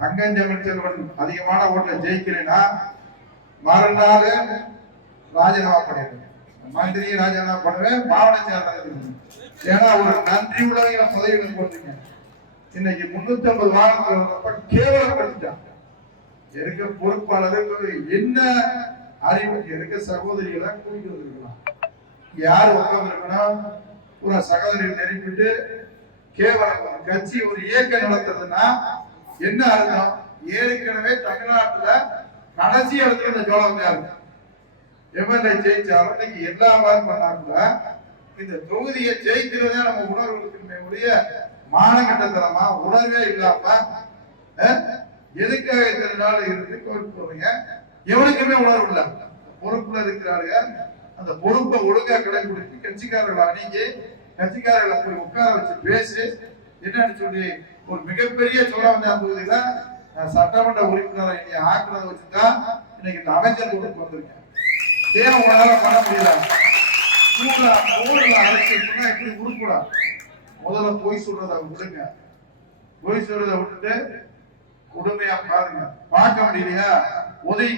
தங்கம் தமிழ்ச்செல்வன் அதிகமான ஓட்டுல ஜெயிக்கிறேன்னா மறுநாள் ராஜினாமா பண்ணிடுவேன். மந்திரி ராஜினாமா பண்ணுவேன், மாவட்ட செயலாளர். ஏன்னா ஒரு நன்றி உலக பதவிகளை போட்டுங்க. இன்னைக்கு 350 வாகனங்கள் கேவலப்படுத்திட்டாங்க. இருக்க பொறுப்பாளருக்கு என்ன அறிவு இருக்க சகோதரிகளை கூட்டிட்டு வந்திருக்கலாம். யார் உட்கார்ந்து இருக்கணும், ஒரு சகோதரிகள் நெருப்பிட்டு கேவலம் கட்சி ஒரு இயக்கம் நடத்துறதுன்னா என்ன அர்த்தம்? ஏற்கனவே தமிழ்நாட்டுல கடைசி இடத்துல இந்த ஜோலவந்தார் எம்எல்ஏ ஜெயிச்சாலும் இன்னைக்கு எல்லா மாதிரி பண்ணாங்க. இந்த தொகுதியை ஜெயிக்கிறதே நம்ம உணர்வுகளுக்கு மானகட்டத்தனமா உணர்வே இல்லாம எதுக்காக இத்தனை நாள் இருந்து கோரிக்கை எவனுக்குமே உணர்வு இல்லை. பொறுப்புல இருக்கிறாரு, அந்த பொறுப்பை ஒழுங்கா கடைபிடித்து கட்சிக்காரர்களை அணுகி கட்சிக்காரர்களை போய் உட்கார வச்சு பேசி என்னன்னு சொல்லி ஒரு மிகப்பெரிய சோழவந்தா பகுதியில சட்டமன்ற உறுப்பினரை ஆக்குறத வச்சுதான் இன்னைக்கு இந்த அமைச்சர் கூட்டத்துக்கு வந்திருக்கேன். ஏன் உங்களால பண்ண முடியல? அரசியல் எப்படி உருக்கூடா? முதல்ல பொய் சொல்றத விடுங்க. பொய் சொல்றத விட்டுட்டு கொடுமையா பாருங்க. பார்க்க முடியலையா? உதவி